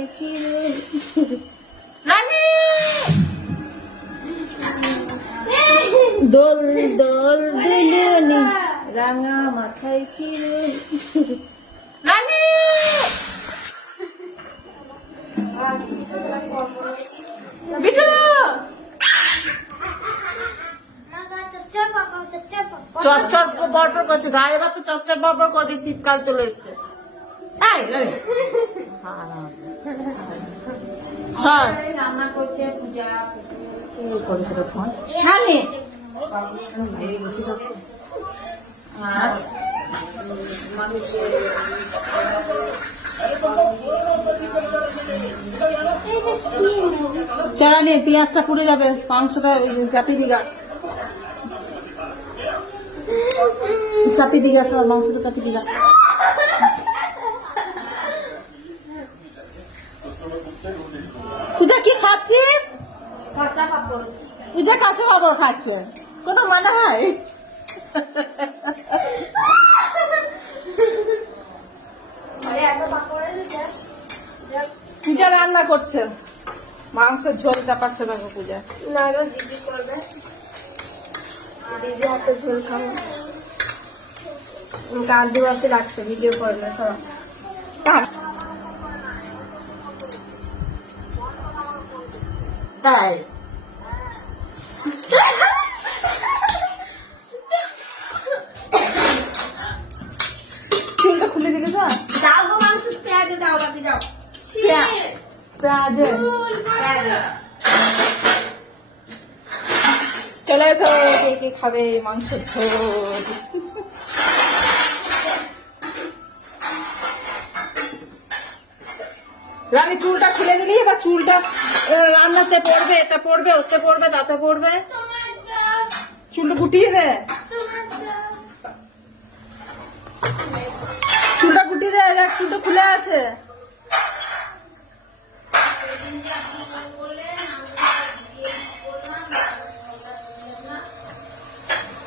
মাথায় চিরুনি রানী দোল দোল দুলুনি রাঙা মাথায় চিরুনি রানী বিটু চচ্চর বড় করছে গায়ে বা তো চচ্চর বড় করবি শীতকাল চলে এসছে রান্না করছে পূজা করেছে তখন হ্যাঁ চড়া নিয়ে পেঁয়াজটা পুড়ে যাবে মাংসটা চাপি দিগা চাপি দিগা সব মাংসটা চাপি দিগা পূজা কি খাচ্ছিস পূজা কাঁচা পাপড় খাচ্ছে কোনো মানে হয় পূজা রান্না করছে মাংসের ঝোল চাপাচ্ছে না পূজা না দিদি করবে দিদি হাতে ঝোল খাবো কাঁদু আসতে লাগছে ভিডিও করবে সব তাই চুলটা খুলে দিলে তো দাও গো মাংস পেঁয়াজে দাও বাকি যাও পেঁয়াজে চলে এসো কে কে খাবে মাংস ঝোল রানী চুলটা খুলে দিলি এবার চুলটা রান্নাতে পড়বে এটা পড়বে ওতে পড়বে তাতে পড়বে চুলটা গুটিয়ে দে চুলটা গুটিয়ে দে দেখ চুলটা খুলে আছে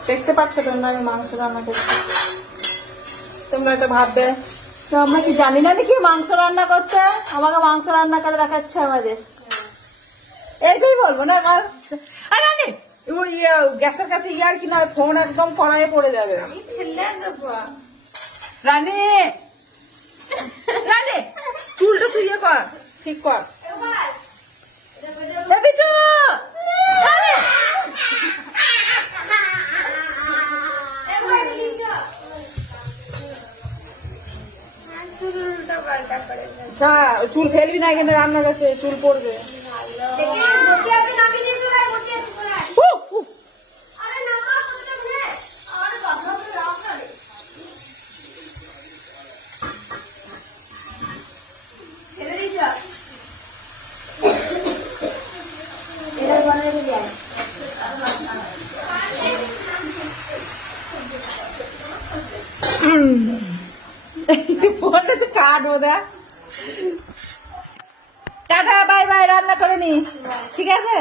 দেখতে পাচ্ছ তোমরা আমি মাংস রান্না করছি তোমরা এটা ভাববে তো আমরা কি জানি না নাকি মাংস রান্না করছে আমাকে মাংস রান্না করে দেখাচ্ছে আমাদের এইটাই বলবো না আমার রানী গ্যাসের কাছে ইয়ার কি নয় ফোন একদম কড়াইয়ে পড়ে যাবে রানী রানী চুলটা তুই ইয়ে কর ঠিক কর চুল ফেলবি না এখানে রান্না করছে চুল পড়বে কাটবো দা টাটা বাই বাই রান্না করে নি ঠিক আছে।